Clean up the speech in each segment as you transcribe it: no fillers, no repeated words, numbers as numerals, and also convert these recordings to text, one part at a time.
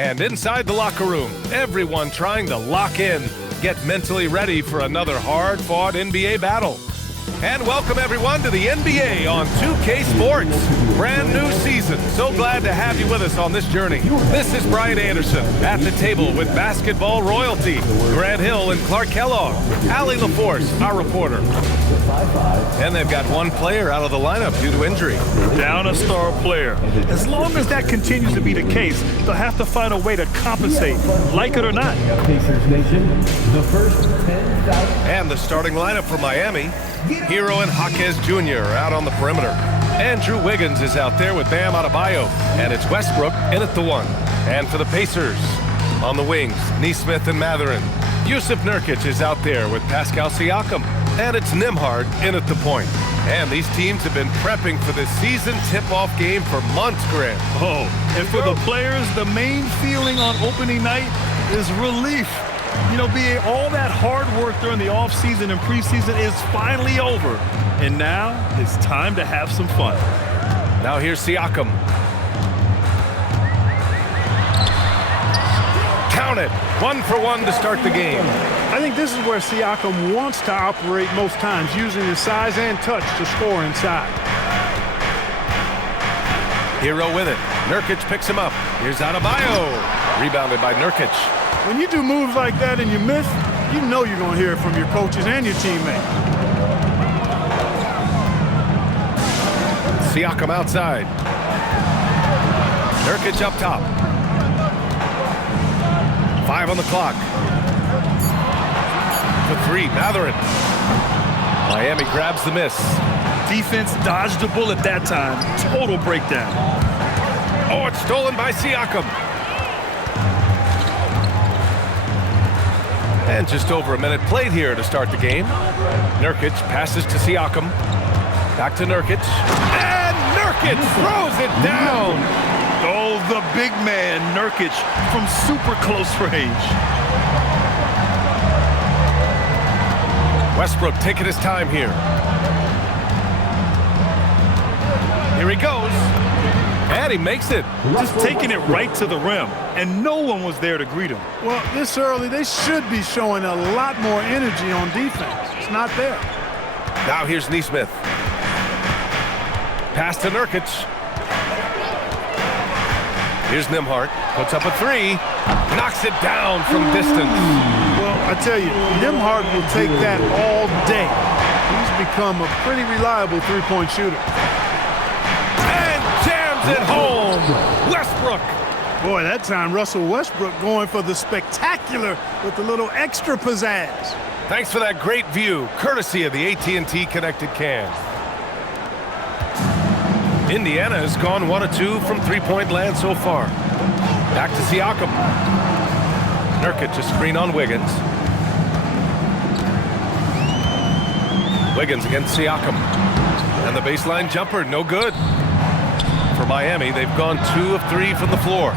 And inside the locker room, everyone trying to lock in, get mentally ready for another hard-fought NBA battle. And welcome everyone to the NBA on 2K Sports. Brand new season. So glad to have you with us on this journey. This is Brian Anderson at the table with basketball royalty. Grant Hill and Clark Kellogg. Allie LaForce, our reporter. And they've got one player out of the lineup due to injury. Down a star player. As long as that continues to be the case, they'll have to find a way to compensate, like it or not. Pacers Nation, the first 10,000. And the starting lineup for Miami. Hero and Jaquez Jr. out on the perimeter. Andrew Wiggins is out there with Bam Adebayo. And it's Westbrook in at the 1. And for the Pacers, on the wings, Nesmith and Mathurin. Jusuf Nurkic is out there with Pascal Siakam. And it's Nembhard in at the point. And these teams have been prepping for this season tip-off game for months, Grant. Oh, and for the players, the main feeling on opening night is relief. You know, all that hard work during the offseason and preseason is finally over. And now it's time to have some fun. Now here's Siakam. Count it. 1 for 1 to start the game. I think this is where Siakam wants to operate most times, using his size and touch to score inside. Hero with it. Nurkic picks him up. Here's Adebayo. Rebounded by Nurkic. When you do moves like that and you miss, you know you're going to hear it from your coaches and your teammates. Siakam outside. Nurkic up top. 5 on the clock. For 3, Mathurin. Miami grabs the miss. Defense dodged a bullet that time. Total breakdown. Oh, it's stolen by Siakam. And just over a minute played here to start the game. Nurkic passes to Siakam. Back to Nurkic. And Nurkic throws it down. Oh, the big man, Nurkic, from super close range. Westbrook taking his time here. Here he goes. And he makes it. Just taking it right to the rim. And no one was there to greet him. Well, this early, they should be showing a lot more energy on defense. It's not there. Now here's Nesmith. Pass to Nurkic. Here's Nembhard. Puts up a 3. Knocks it down from distance. Well, I tell you, Nembhard will take that all day. He's become a pretty reliable three-point shooter. And jams it home. Westbrook. Boy, that time Russell Westbrook going for the spectacular with a little extra pizzazz. Thanks for that great view, courtesy of the AT&T Connected Can. Indiana has gone 1 of 2 from three-point land so far. Back to Siakam. Nurkic a screen on Wiggins. Wiggins against Siakam. And the baseline jumper, no good. For Miami, they've gone 2 of 3 from the floor.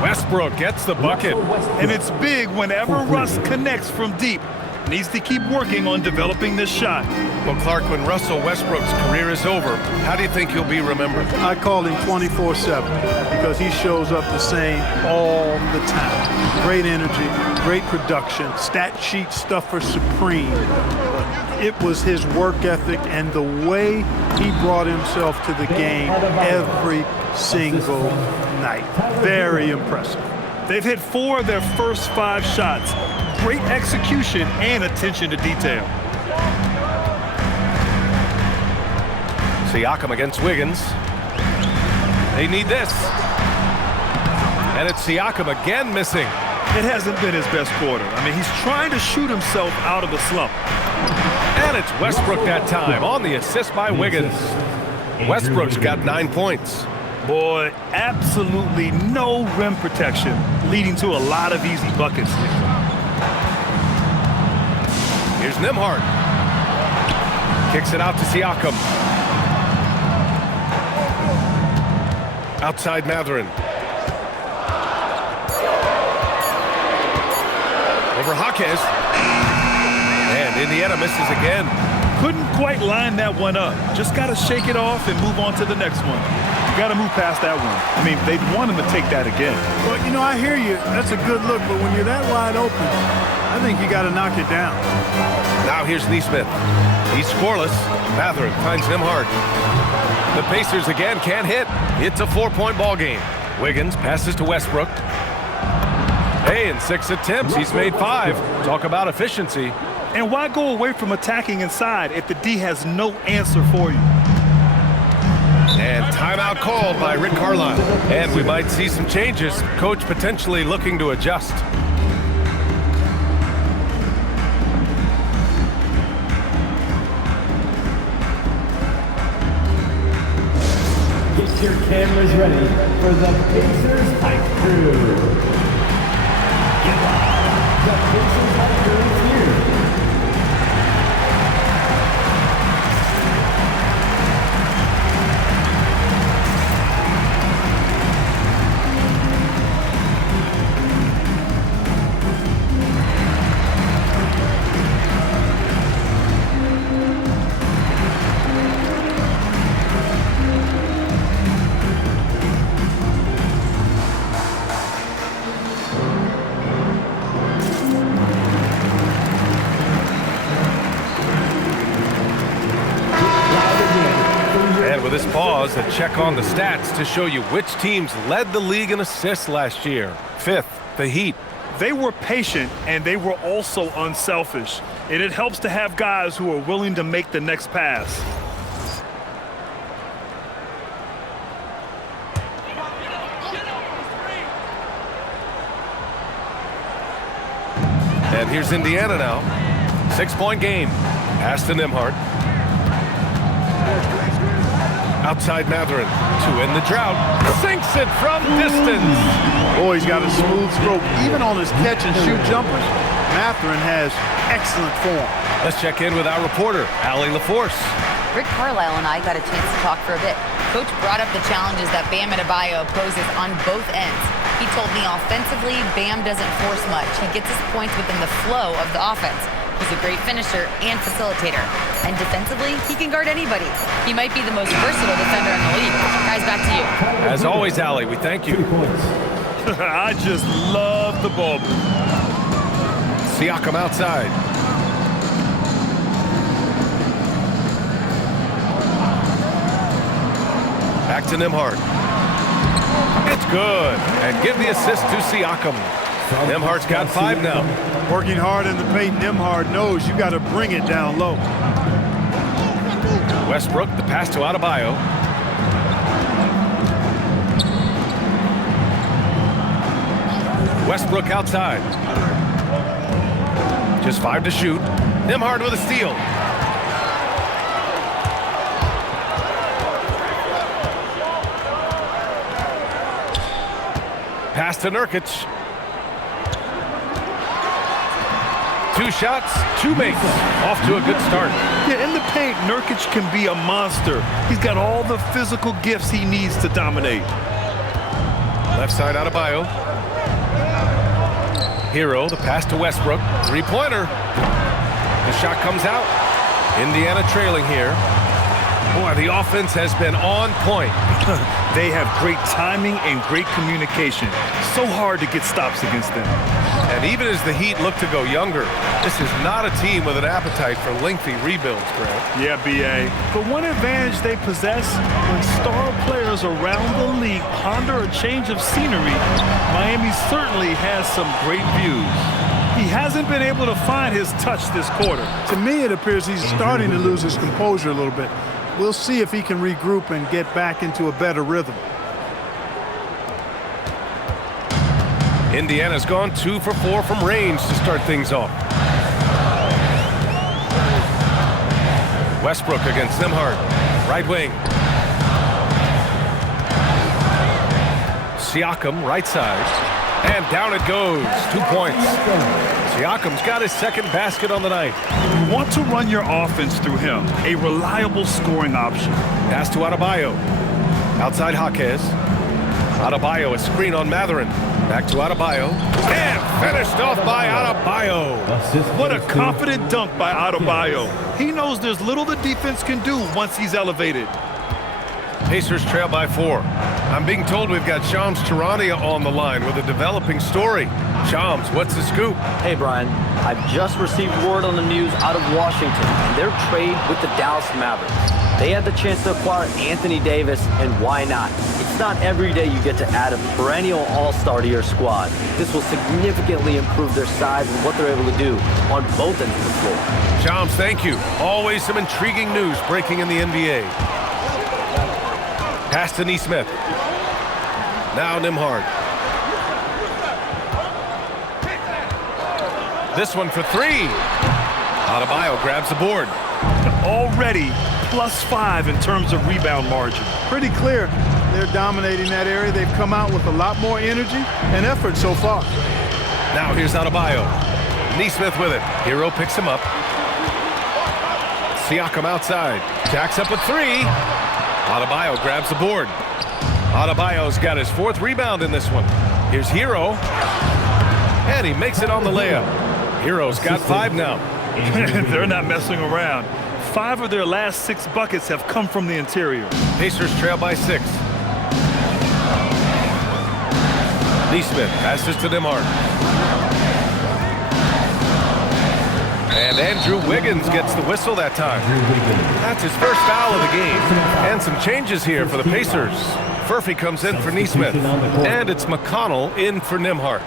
Westbrook gets the bucket. And it's big whenever Russ connects from deep. Needs to keep working on developing this shot. Well, Clark, when Russell Westbrook's career is over, how do you think he'll be remembered? I call him 24/7 because he shows up the same all the time. Great energy, great production, stat sheet stuffer supreme. It was his work ethic and the way he brought himself to the game every single night. Very impressive. They've hit 4 of their first 5 shots. Great execution and attention to detail. Siakam against Wiggins. They need this. And it's Siakam again missing. It hasn't been his best quarter. I mean, he's trying to shoot himself out of the slump. And it's Westbrook that time on the assist by Wiggins. Westbrook's got 9 points. Boy, absolutely no rim protection, leading to a lot of easy buckets. Here's Nembhard. Kicks it out to Siakam. Outside Mathurin. Over Jaquez. And Indiana misses again. Couldn't quite line that one up. Just got to shake it off and move on to the next one. You got to move past that one. I mean, they'd want him to take that again. Well, you know, I hear you. That's a good look, but when you're that wide open, I think you got to knock it down. Now here's Neesmith. He's scoreless. Mathurin finds Nembhard. The Pacers again can't hit. It's a 4-point ball game. Wiggins passes to Westbrook. Hey, in 6 attempts, he's made 5. Talk about efficiency. And why go away from attacking inside if the D has no answer for you? And timeout called by Rick Carlisle. And we might see some changes. Coach potentially looking to adjust. Get your cameras ready for the Pacers Hype Crew. The Pacers Hype Crew is here. This pause, a check on the stats to show you which teams led the league in assists last year. 5th, the Heat. They were patient, and they were also unselfish. And it helps to have guys who are willing to make the next pass. And here's Indiana now. 6-point game. Pass to Nembhard. Outside Mathurin to end the drought. Sinks it from distance. Boy, he's got a smooth stroke. Even on his catch-and-shoot jumpers, Mathurin has excellent form. Let's check in with our reporter, Allie LaForce. Rick Carlisle and I got a chance to talk for a bit. Coach brought up the challenges that Bam Adebayo poses on both ends. He told me offensively, Bam doesn't force much. He gets his points within the flow of the offense. He's a great finisher and facilitator. And defensively, he can guard anybody. He might be the most versatile defender in the league. Guys, back to you. As always, Allie, we thank you. I just love the ball. Siakam outside. Back to Nembhard. It's good. And give the assist to Siakam. Nembhard's got 5 now. Working hard in the paint, Nembhard knows you got to bring it down low. Westbrook, the pass to Adebayo. Westbrook outside. Just 5 to shoot. Nembhard with a steal. Pass to Nurkic. 2 shots, 2 makes. Off to a good start. Yeah, in the paint, Nurkic can be a monster. He's got all the physical gifts he needs to dominate. Left side Adebayo. Hero, the pass to Westbrook. 3-pointer. The shot comes out. Indiana trailing here. Boy, the offense has been on point. They have great timing and great communication. So hard to get stops against them. And even as the Heat look to go younger, this is not a team with an appetite for lengthy rebuilds, Grant. Yeah, B.A. The one advantage they possess, when star players around the league ponder a change of scenery, Miami certainly has some great views. He hasn't been able to find his touch this quarter. To me, it appears he's starting to lose his composure a little bit. We'll see if he can regroup and get back into a better rhythm. Indiana's gone 2 for 4 from range to start things off. Westbrook against Nembhard. Right wing. Siakam, right side. And down it goes. 2 points. Siakam's got his second basket on the night. You want to run your offense through him. A reliable scoring option. Pass to Adebayo. Outside Jaquez. Adebayo, a screen on Mathurin. Back to Adebayo. And finished off by Adebayo. What a confident dunk by Adebayo. He knows there's little the defense can do once he's elevated. Pacers trail by 4. I'm being told we've got Shams Charania on the line with a developing story. Shams, what's the scoop? Hey, Brian. I've just received word on the news out of Washington and their trade with the Dallas Mavericks. They had the chance to acquire Anthony Davis, and why not? It's not every day you get to add a perennial all-star to your squad. This will significantly improve their size and what they're able to do on both ends of the floor. Shams, thank you. Always some intriguing news breaking in the NBA. Pass to Nesmith. Now Nembhard. This one for 3. Adebayo grabs the board. Already +5 in terms of rebound margin. Pretty clear they're dominating that area. They've come out with a lot more energy and effort so far. Now here's Adebayo. Nesmith with it. Hero picks him up. Siakam outside. Jacks up with 3. Adebayo grabs the board. Adebayo's got his 4th rebound in this one. Here's Hero. And he makes it on the layup. Hero's got 5 now. They're not messing around. 5 of their last 6 buckets have come from the interior. Pacers trail by 6. Nesmith passes to Nembhard. And Andrew Wiggins gets the whistle that time. That's his first foul of the game. And some changes here for the Pacers. Furphy comes in for Nesmith. And it's McConnell in for Nembhard.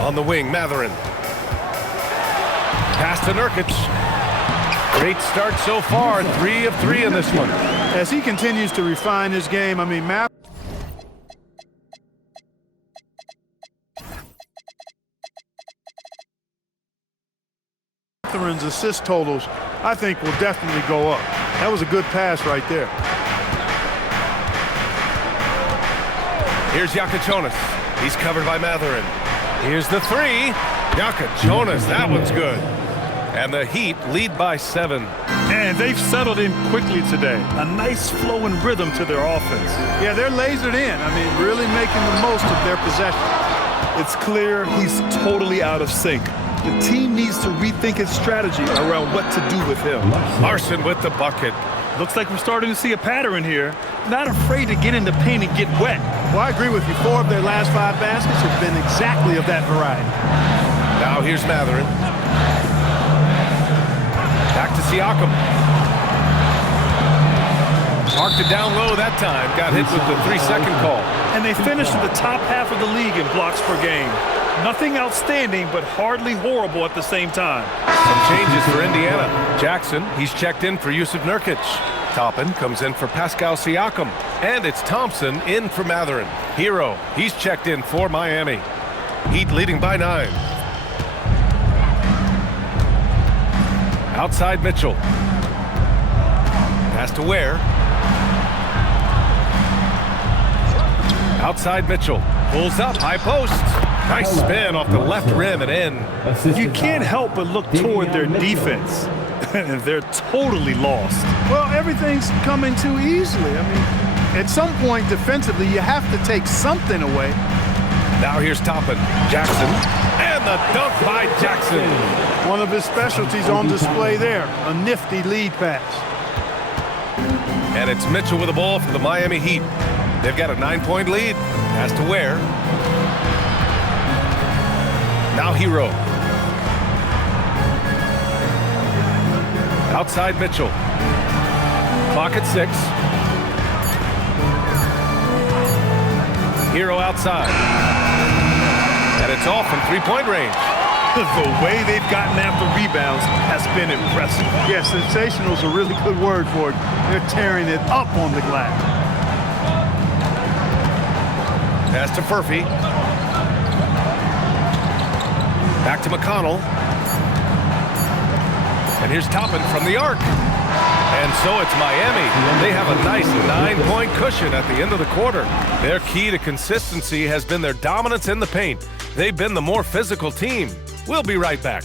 On the wing, Mathurin. Pass to Nurkic. Great start so far, 3 of 3 in this one. As he continues to refine his game, I mean, Mathurin's assist totals, I think, will definitely go up. That was a good pass right there. Here's Jonas. He's covered by Mathurin. Here's the 3. Jonas, that one's good. And the Heat lead by 7. And they've settled in quickly today. A nice flow and rhythm to their offense. Yeah, they're lasered in. I mean, really making the most of their possession. It's clear he's totally out of sync. The team needs to rethink its strategy around what to do with him. Larson with the bucket. Looks like we're starting to see a pattern here. Not afraid to get in the paint and get wet. Well, I agree with you. 4 of their last 5 baskets have been exactly of that variety. Now here's Mathurin. Back to Siakam. Marked it down low that time. Got hit with the 3-second call. And they finished in the top half of the league in blocks per game. Nothing outstanding, but hardly horrible at the same time. Some changes for Indiana. Jackson, he's checked in for Jusuf Nurkic. Toppin comes in for Pascal Siakam. And it's Thompson in for Mathurin. Hero, he's checked in for Miami. Heat leading by 9. Outside Mitchell. Pass to Ware. Outside Mitchell. Pulls up, high post. Nice spin off the left rim and in. You can't help but look toward their defense. They're totally lost. Well, everything's coming too easily. I mean, at some point defensively, you have to take something away. Now here's Toppin. Jackson. And the dunk by Jackson. One of his specialties on display there. A nifty lead pass. And it's Mitchell with the ball for the Miami Heat. They've got a 9-point lead. Pass to Ware. Now Hero. Outside Mitchell. Clock at 6. Hero outside. And it's off from 3-point range. The way they've gotten after rebounds has been impressive. Yeah, sensational is a really good word for it. They're tearing it up on the glass. Pass to Furphy. Back to McConnell. And here's Toppin from the arc. And so it's Miami. They have a nice 9-point cushion at the end of the quarter. Their key to consistency has been their dominance in the paint. They've been the more physical team. We'll be right back.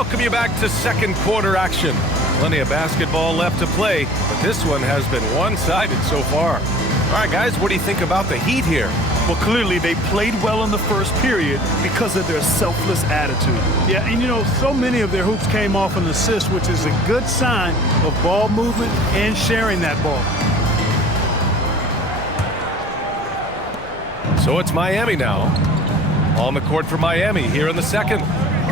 welcome you back to second quarter action. Plenty of basketball left to play, but this one has been one-sided so far. All right, guys, what do you think about the Heat here? Well, clearly they played well in the first period because of their selfless attitude. Yeah, and you know, so many of their hoops came off an assist, which is a good sign of ball movement and sharing that ball. So it's Miami now. On the court for Miami here in the second.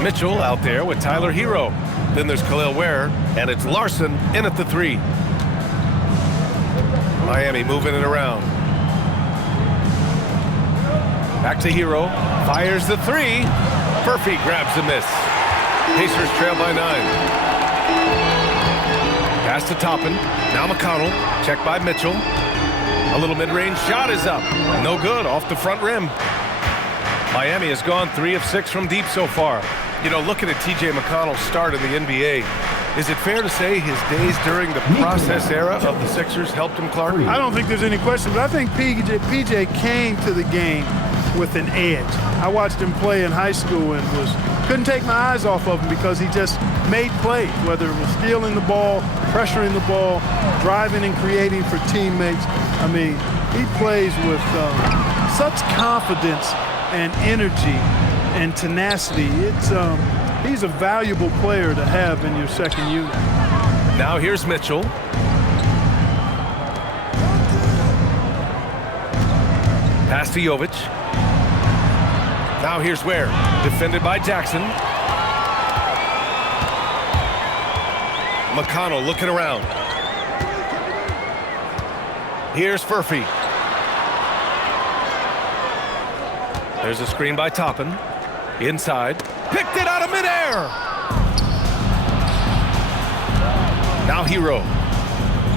Mitchell out there with Tyler Hero. Then there's Khalil Ware, and it's Larson in at the 3. Miami moving it around. Back to Hero. Fires the 3. Murphy grabs the miss. Pacers trail by 9. Pass to Toppin. Now McConnell. Check by Mitchell. A little mid-range shot is up. No good, off the front rim. Miami has gone 3 of 6 from deep so far. You know, looking at T.J. McConnell's start in the NBA, is it fair to say his days during the process era of the Sixers helped him, Clark? I don't think there's any question, but I think PJ came to the game with an edge. I watched him play in high school and couldn't take my eyes off of him because he just made plays, whether it was stealing the ball, pressuring the ball, driving and creating for teammates. I mean, he plays with such confidence and energy and tenacity. He's a valuable player to have in your second unit. Now here's Mitchell. Pass to Jovic. Now here's Ware, defended by Jackson. McConnell looking around. Here's Furphy. There's a screen by Toppin. Inside. Picked it out of midair. Now Hero.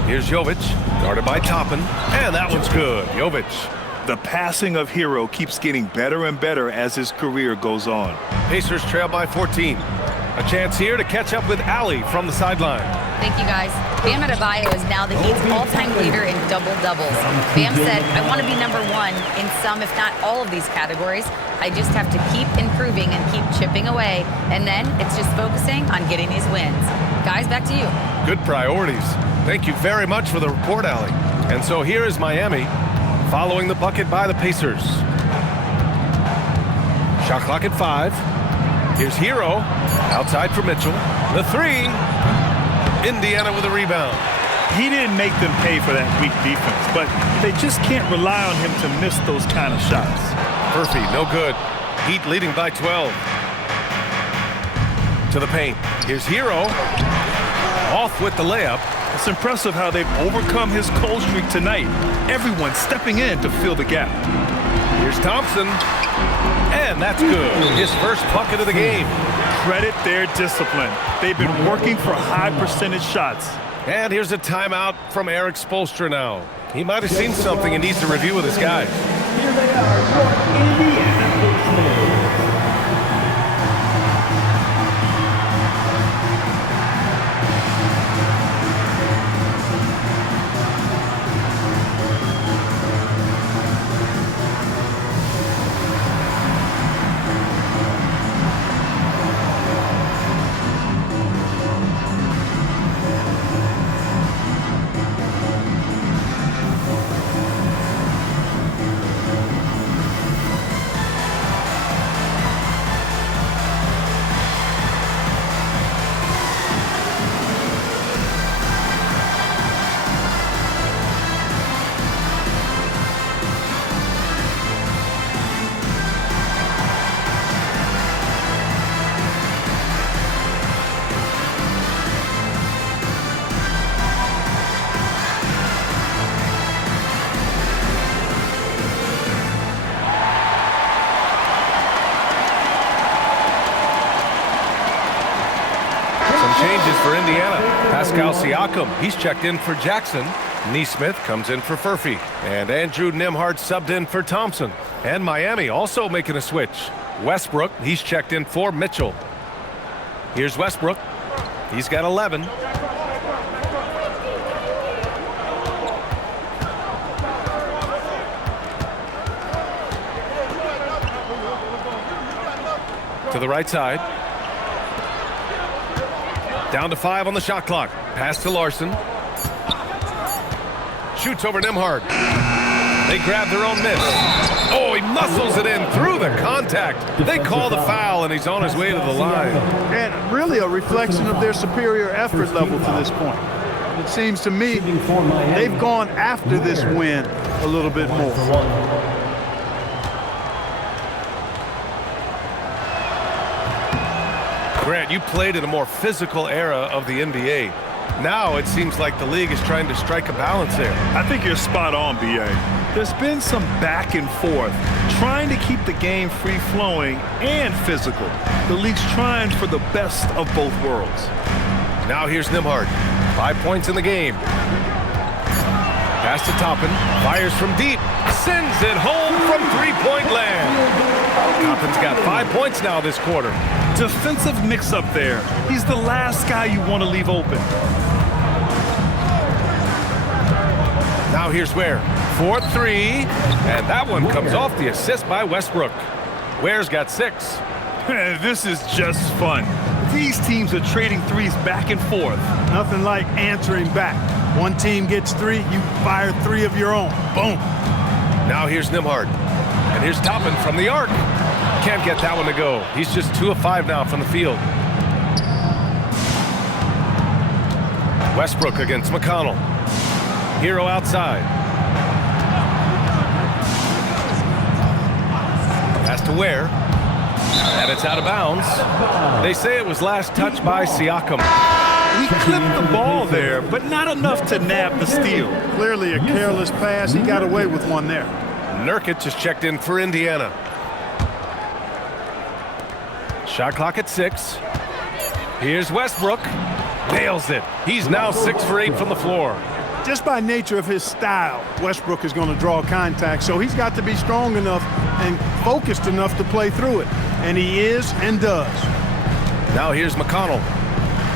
Here's Jovic. Guarded by Toppin. And that one's good. Jovic. The passing of Hero keeps getting better and better as his career goes on. Pacers trail by 14. A chance here to catch up with Allie from the sideline. Thank you, guys. Bam Adebayo is now the Heat's all-time leader in double-doubles. Bam said, I want to be number 1 in some, if not all of these categories. I just have to keep improving and keep chipping away. And then it's just focusing on getting these wins. Guys, back to you. Good priorities. Thank you very much for the report, Allie. And so here is Miami following the bucket by the Pacers. Shot clock at 5. Here's Hero. Outside for Mitchell. The 3. Indiana with a rebound. He didn't make them pay for that weak defense, but they just can't rely on him to miss those kind of shots. Murphy, no good. Heat leading by 12. To the paint. Here's Hero. Off with the layup. It's impressive how they've overcome his cold streak tonight. Everyone stepping in to fill the gap. Here's Thompson. And that's good. His first bucket of the game. Credit their discipline. They've been working for high percentage shots. And here's a timeout from Eric Spoelstra now. He might have seen something and needs to review with his guys. Here they are, your Indiana Pacers. Changes for Indiana. Pascal Siakam, he's checked in for Jackson. Nesmith comes in for Furphy. And Andrew Nembhard subbed in for Thompson. And Miami also making a switch. Westbrook, he's checked in for Mitchell. Here's Westbrook. He's got 11. To the right side. Down to 5 on the shot clock. Pass to Larson. Shoots over Nembhard. They grab their own miss. Oh, he muscles it in through the contact. They call the foul, and he's on his way to the line. And really a reflection of their superior effort level to this point. It seems to me they've gone after this win a little bit more. Grant, you played in a more physical era of the NBA. Now it seems like the league is trying to strike a balance there. I think you're spot on, B.A. There's been some back and forth, trying to keep the game free-flowing and physical. The league's trying for the best of both worlds. Now here's Nembhard. 5 points in the game. Pass to Toppin. Fires from deep. Sends it home from three-point land. Toppin's got 5 points now this quarter. Defensive mix-up there. He's the last guy you want to leave open. Now here's Ware. 4-3. And that one comes off the assist by Westbrook. Ware's got 6. This is just fun. These teams are trading threes back and forth. Nothing like answering back. One team gets 3, you fire 3 of your own. Boom. Now here's Nembhard. And here's Toppin from the arc. Can't get that one to go. He's just 2 of 5 now from the field. Westbrook against McConnell. Hero outside. Pass to Ware. And it's out of bounds. They say it was last touched by Siakam. He clipped the ball there, but not enough to nab the steal. Clearly a careless pass. He got away with one there. Nurkic is checked in for Indiana. Shot clock at 6. Here's Westbrook. Nails it. He's now 6 for 8 from the floor. Just by nature of his style, Westbrook is going to draw contact, so he's got to be strong enough and focused enough to play through it. And he is and does. Now here's McConnell.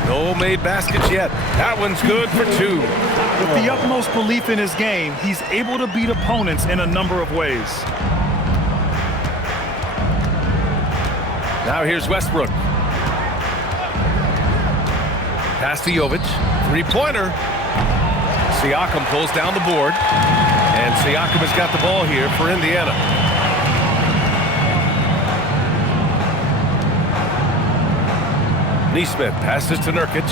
No made baskets yet. That one's good for 2. With the utmost belief in his game, he's able to beat opponents in a number of ways. Now here's Westbrook. Pass to Jovic. 3-pointer. Siakam pulls down the board. And Siakam has got the ball here for Indiana. Nesmith passes to Nurkic.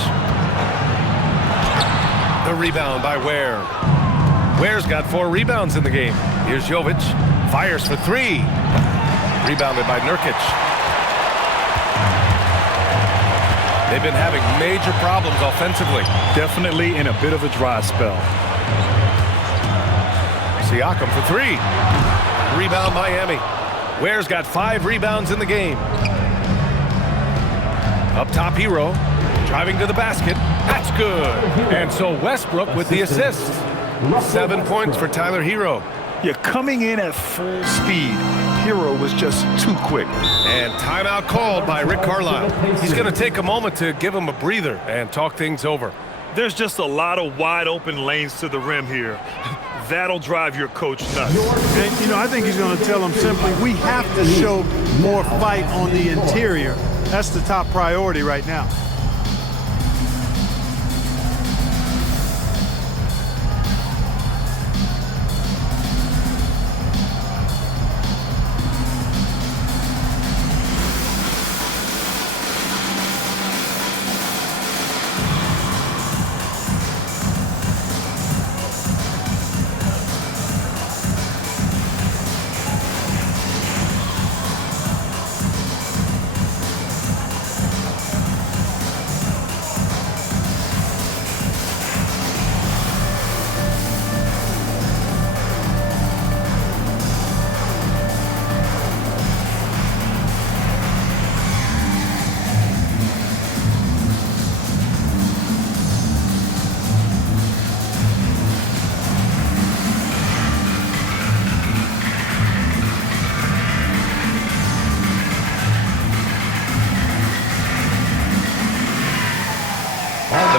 The rebound by Ware. Ware's got 4 rebounds in the game. Here's Jovic. Fires for 3. Rebounded by Nurkic. They've been having major problems offensively. Definitely in a bit of a dry spell. Siakam for 3. Rebound Miami. Ware's got 5 rebounds in the game. Up top, Hero. Driving to the basket. That's good. And so Westbrook with the assist. 7 points for Tyler Hero. You're coming in at full speed. Hero was just too quick. And timeout called by Rick Carlisle. He's going to take a moment to give him a breather and talk things over. There's just a lot of wide open lanes to the rim here. That'll drive your coach nuts. And, you know, I think he's going to tell them simply, we have to show more fight on the interior. That's the top priority right now.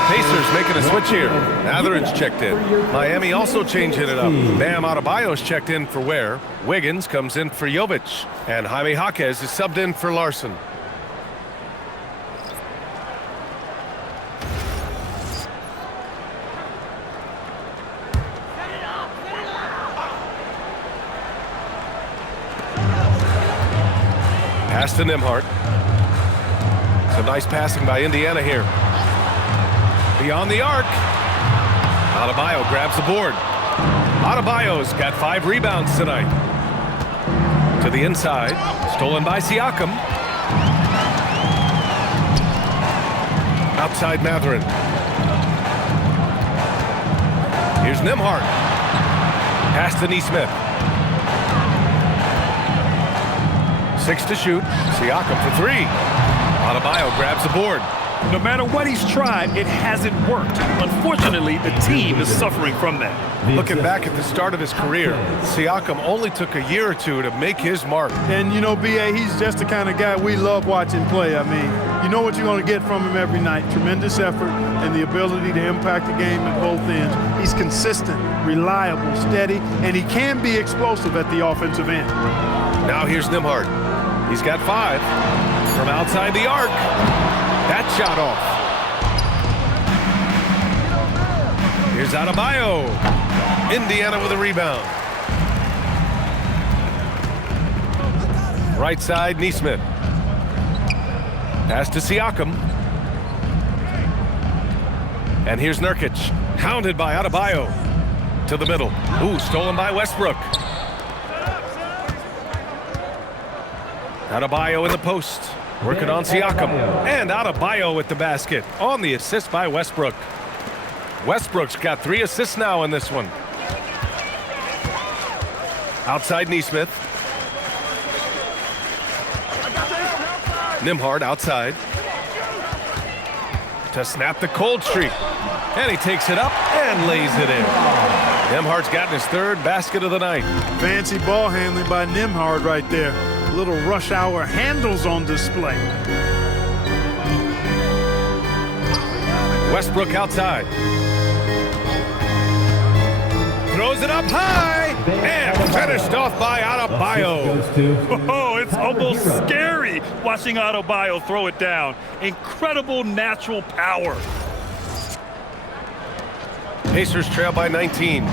Pacers making a switch here. Atheridge checked in. Miami also changing it up. Bam Adebayo's checked in for Ware. Wiggins comes in for Jovic. And Jaime Jaquez is subbed in for Larson. Pass to Nembhard. Some nice passing by Indiana here. Beyond the arc. Adebayo grabs the board. Adebayo's got 5 rebounds tonight. To the inside. Stolen by Siakam. Outside Mathurin. Here's Nembhard. Pass to Nesmith. 6 to shoot. Siakam for 3. Adebayo grabs the board. No matter what he's tried, it hasn't worked. Unfortunately, the team is suffering from that. Looking back at the start of his career, Siakam only took a year or two to make his mark. And, you know, B.A., he's just the kind of guy we love watching play. I mean, you know what you're going to get from him every night. Tremendous effort and the ability to impact the game at both ends. He's consistent, reliable, steady, and he can be explosive at the offensive end. Now here's Nembhard. He's got 5 from outside the arc. That shot off. Here's Adebayo. Indiana with a rebound. Right side, Nesmith. Pass to Siakam. And here's Nurkic. Hounded by Adebayo. To the middle. Ooh, stolen by Westbrook. Adebayo in the post. Working on Siakam. And Adebayo with the basket. On the assist by Westbrook. Westbrook's got 3 assists now in this one. Outside Nesmith. Nembhard outside. To snap the cold streak. And he takes it up and lays it in. Nembhard's gotten his 3rd basket of the night. Fancy ball handling by Nembhard right there. Little rush hour handles on display. Westbrook outside. Throws it up high. And finished off by Adebayo. Oh, it's almost scary watching Adebayo throw it down. Incredible natural power. Pacers trail by 19.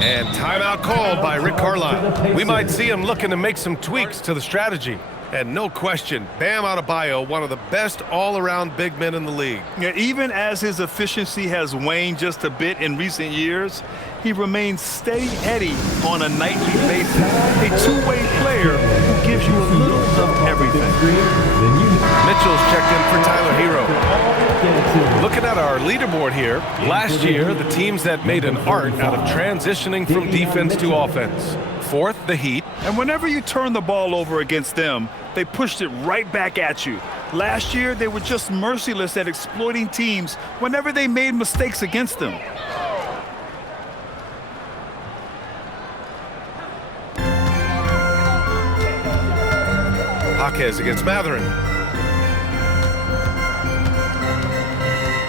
And timeout called by Rick Carlisle. We might see him looking to make some tweaks to the strategy. And no question, Bam Adebayo, one of the best all-around big men in the league. Yeah, even as his efficiency has waned just a bit in recent years, he remains steady Eddie on a nightly basis. A two-way player who gives you a little of everything. Mitchell's checked in for Tyler Hero. Looking at our leaderboard here, last year, the teams that made an art out of transitioning from defense to offense. 4th, the Heat. And whenever you turn the ball over against them, they pushed it right back at you. Last year, they were just merciless at exploiting teams whenever they made mistakes against them. Jaquez against Mathurin.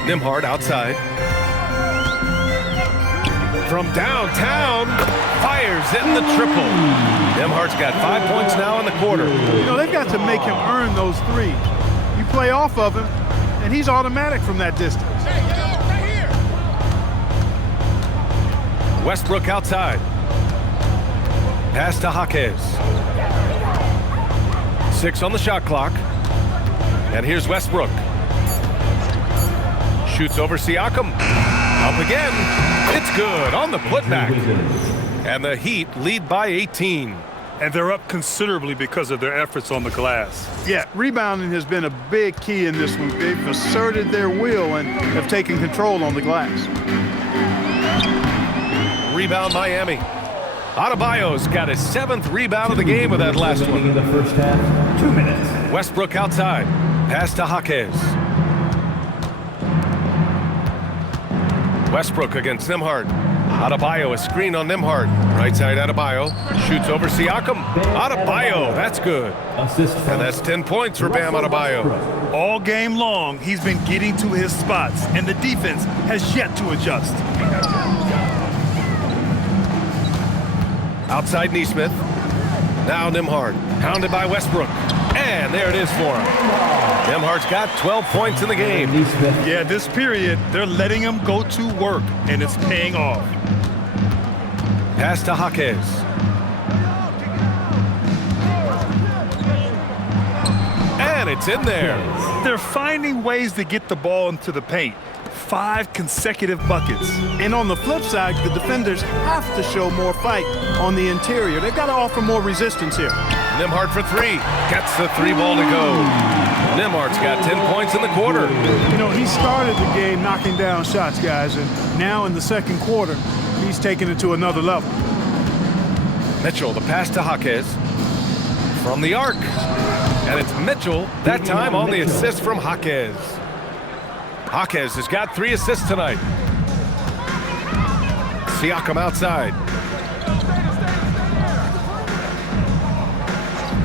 Nembhard outside. From downtown, fires in the triple. Nembhard's got 5 points now in the quarter. You know, they've got to make him earn those threes. You play off of him, and he's automatic from that distance. Westbrook outside. Pass to Jaquez. 6 on the shot clock. And here's Westbrook. Shoots over Siakam. Up again. It's good on the putback. And the Heat lead by 18. And they're up considerably because of their efforts on the glass. Yeah, rebounding has been a big key in this one. They've asserted their will and have taken control on the glass. Rebound Miami. Adebayo's got his 7th rebound of the game with that last one. In the first half, 2 minutes. Westbrook outside. Pass to Jaquez. Westbrook against Nembhard. Adebayo, a screen on Nembhard. Right side Adebayo. Shoots over Siakam. Adebayo, that's good. Assist And that's 10 points for Bam Adebayo. All game long, he's been getting to his spots, and the defense has yet to adjust. Outside Nesmith. Now Nembhard. Hounded by Westbrook. And there it is for him. Nembhard's got 12 points in the game. Yeah, this period, they're letting him go to work, and it's paying off. Pass to Jaquez. And it's in there. They're finding ways to get the ball into the paint. 5 consecutive buckets. And on the flip side, the defenders have to show more fight on the interior. They've got to offer more resistance here. Nembhard for 3. Gets the 3 ball to go. Nembhard's got 10 points in the quarter. You know, he started the game knocking down shots, guys, and now in the second quarter, he's taking it to another level. Mitchell, the pass to Jaquez. From the arc. And it's Mitchell, that time on the assist from Jaquez. Jaquez has got 3 assists tonight. Siakam outside.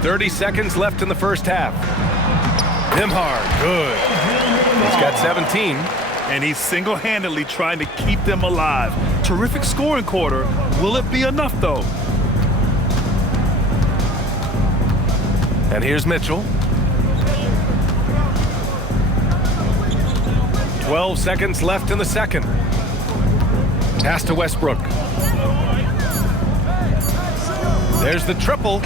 30 seconds left in the first half. Nembhard, good. He's got 17. And he's single-handedly trying to keep them alive. Terrific scoring quarter. Will it be enough, though? And here's Mitchell. 12 seconds left in the second. Pass to Westbrook. There's the triple.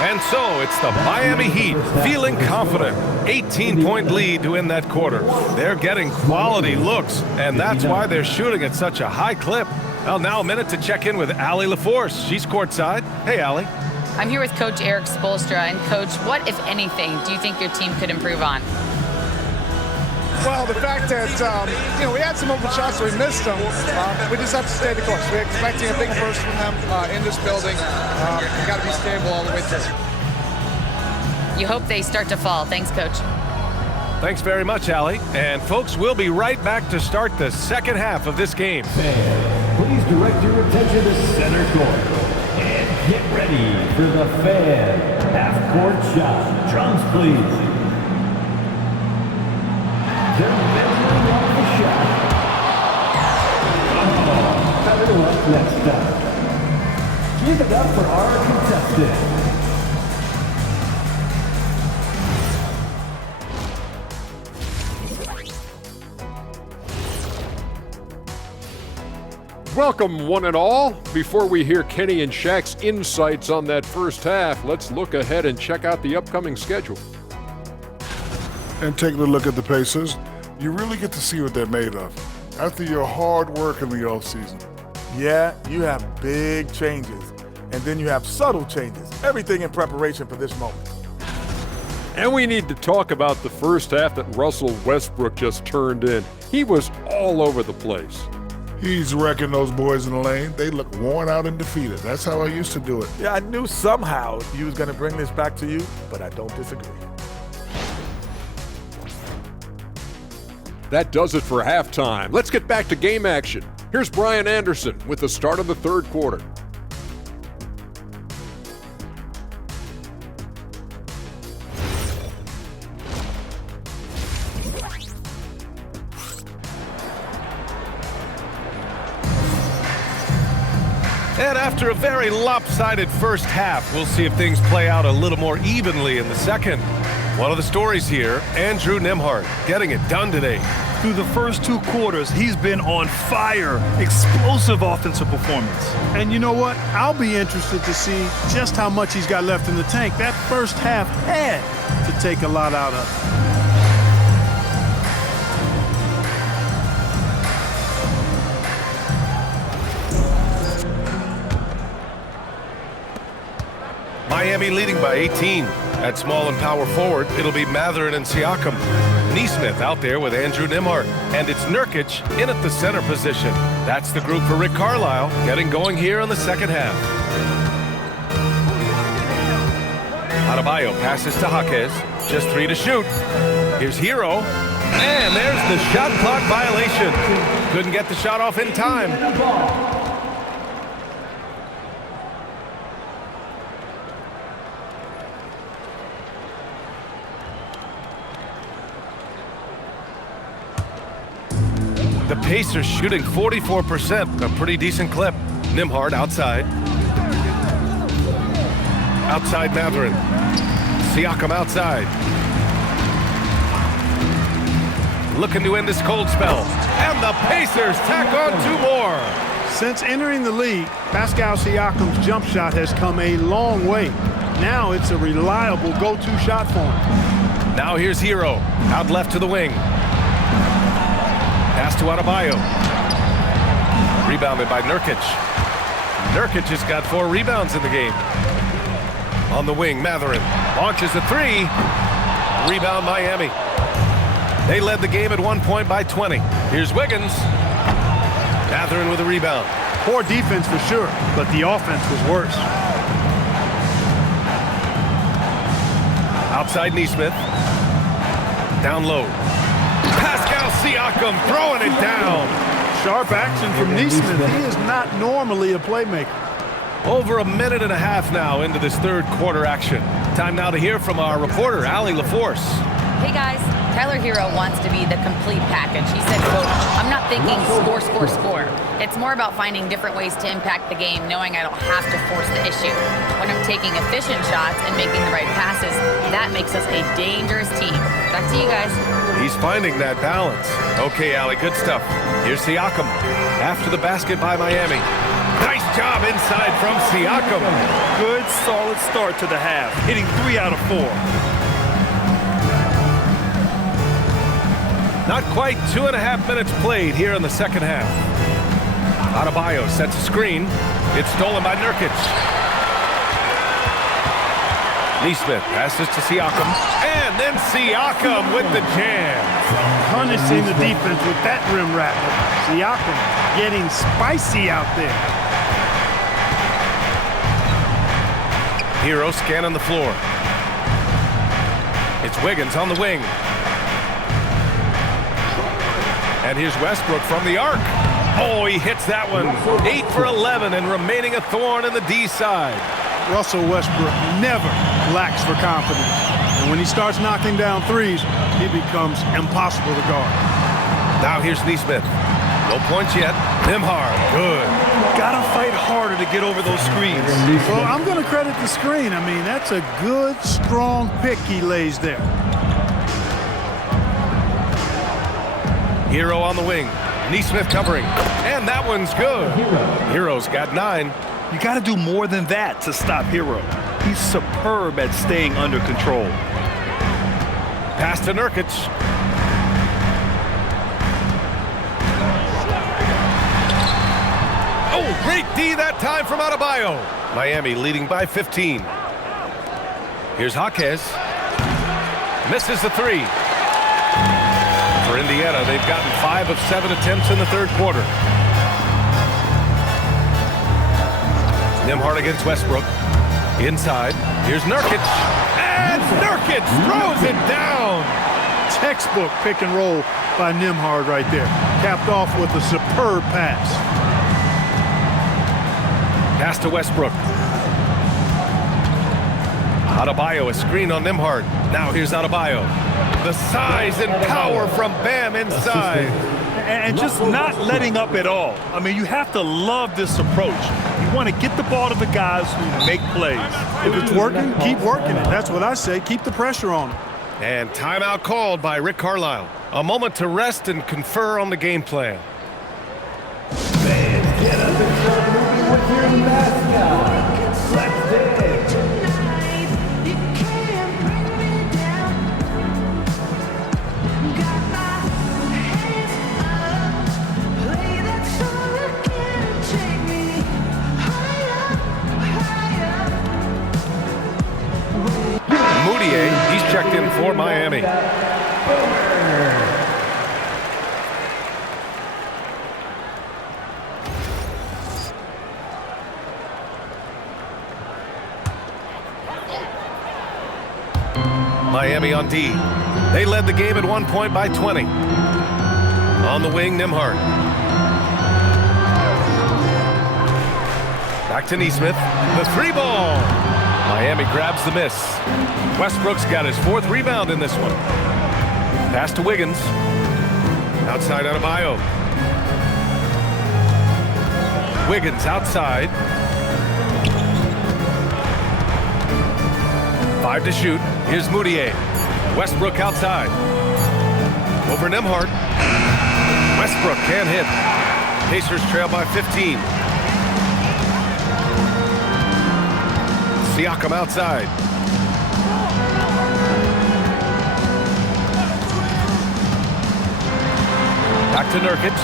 And so it's the Miami Heat feeling confident. 18-point lead to end that quarter. They're getting quality looks, and that's why they're shooting at such a high clip. Well, now a minute to check in with Allie LaForce. She's courtside. Hey, Allie. I'm here with Coach Eric Spoelstra. And, Coach, what, if anything, do you think your team could improve on? Well, the fact that, we had some open shots, so we missed them. We just have to stay the course. We're expecting a big burst from them in this building. We've got to be stable all the way through. You hope they start to fall. Thanks, Coach. Thanks very much, Allie. And, folks, we'll be right back to start the second half of this game. Fans, please direct your attention to center court. And get ready for the Fan half-court shot. Drums, please. They're measuring off the shot. Coming up next up. Give it up for our contestant. Welcome, one and all. Before we hear Kenny and Shaq's insights on that first half, let's look ahead and check out the upcoming schedule. And taking a look at the Pacers, you really get to see what they're made of after your hard work in the offseason. Yeah, you have big changes, and then you have subtle changes. Everything in preparation for this moment. And we need to talk about the first half that Russell Westbrook just turned in. He was all over the place. He's wrecking those boys in the lane. They look worn out and defeated. That's how I used to do it. Yeah, I knew somehow you was going to bring this back to you, but I don't disagree. That does it for halftime. Let's get back to game action. Here's Brian Anderson with the start of the third quarter. And after a very lopsided first half, we'll see if things play out a little more evenly in the second. One of the stories here, Andrew Nembhard getting it done today. Through the first 2 quarters, he's been on fire. Explosive offensive performance. And you know what? I'll be interested to see just how much he's got left in the tank. That first half had to take a lot out of it. Miami leading by 18. At small and power forward, it'll be Mathurin and Siakam. Nesmith out there with Andrew Nembhard. And it's Nurkic in at the center position. That's the group for Rick Carlisle getting going here in the second half. Adebayo passes to Jaquez. Just 3 to shoot. Here's Hero. And there's the shot clock violation. Couldn't get the shot off in time. The Pacers shooting 44%, a pretty decent clip. Nembhard outside. Outside Mathurin. Siakam outside. Looking to end this cold spell. And the Pacers tack on 2 more. Since entering the league, Pascal Siakam's jump shot has come a long way. Now it's a reliable go-to shot for him. Now here's Hero, out left to the wing. Pass to Adebayo. Rebounded by Nurkic. Nurkic has got 4 rebounds in the game. On the wing, Mathurin launches a 3. Rebound Miami. They led the game at one point by 20. Here's Wiggins. Mathurin with a rebound. Poor defense for sure, but the offense was worse. Outside Nesmith. Down low. Pascal Siakam throwing it down. Sharp action from Nesmith. He is not normally a playmaker. Over a minute and a half now into this third quarter action. Time now to hear from our reporter, Allie LaForce. Hey guys, Tyler Hero wants to be the complete package. He said, quote, "I'm not thinking score, score, score. It's more about finding different ways to impact the game, knowing I don't have to force the issue. When I'm taking efficient shots and making the right passes, that makes us a dangerous team." Back to you guys. He's finding that balance. Okay, Allie, good stuff. Here's Siakam. After the basket by Miami. Nice job inside from Siakam. Good, solid start to the half, hitting 3 out of 4. Not quite 2.5 minutes played here in the second half. Adebayo sets a screen. It's stolen by Nurkic. Nesmith passes to Siakam. And then Siakam with the jam. Punishing the defense with that rim rattler. Siakam getting spicy out there. Hero scanning the floor. It's Wiggins on the wing. And here's Westbrook from the arc. Oh, he hits that one. 8 for 11 and remaining a thorn in the D side. Russell Westbrook never lacks for confidence. And when he starts knocking down threes, he becomes impossible to guard. Now here's Nesmith. No points yet. Nembhard, good. Gotta fight harder to get over those screens. Well, I'm going to credit the screen. I mean, that's a good, strong pick he lays there. Hero on the wing. Nesmith covering. And that one's good. Hero's got 9. You got to do more than that to stop Hero. He's superb at staying under control. Pass to Nurkic. Oh, great D that time from Adebayo. Miami leading by 15. Here's Jaquez. Misses the 3. For Indiana, they've gotten 5 of 7 attempts in the third quarter. Nembhard against Westbrook. Inside. Here's Nurkic. And Nurkic throws it down. Textbook pick and roll by Nembhard right there. Capped off with a superb pass. Pass to Westbrook. Adebayo, a screen on Nembhard. Now here's Adebayo. The size and power from Bam inside. And just not letting up at all. I mean, you have to love this approach. You want to get the ball to the guys who make plays. If it's working, keep working it. That's what I say. Keep the pressure on them. And timeout called by Rick Carlisle. A moment to rest and confer on the game plan. Fans, get up and start moving with your mascot. Let's dance. Moutier, he's checked in for Miami. Miami on D. They led the game at one point by 20. On the wing, Nembhard. Back to Nesmith. The 3-ball. Miami grabs the miss. Westbrook's got his 4th rebound in this one. Pass to Wiggins. Outside Adebayo. Wiggins outside. 5 to shoot. Here's Moutier. Westbrook outside. Over Nembhard. Westbrook can't hit. Pacers trail by 15. Siakam outside. Back to Nurkic.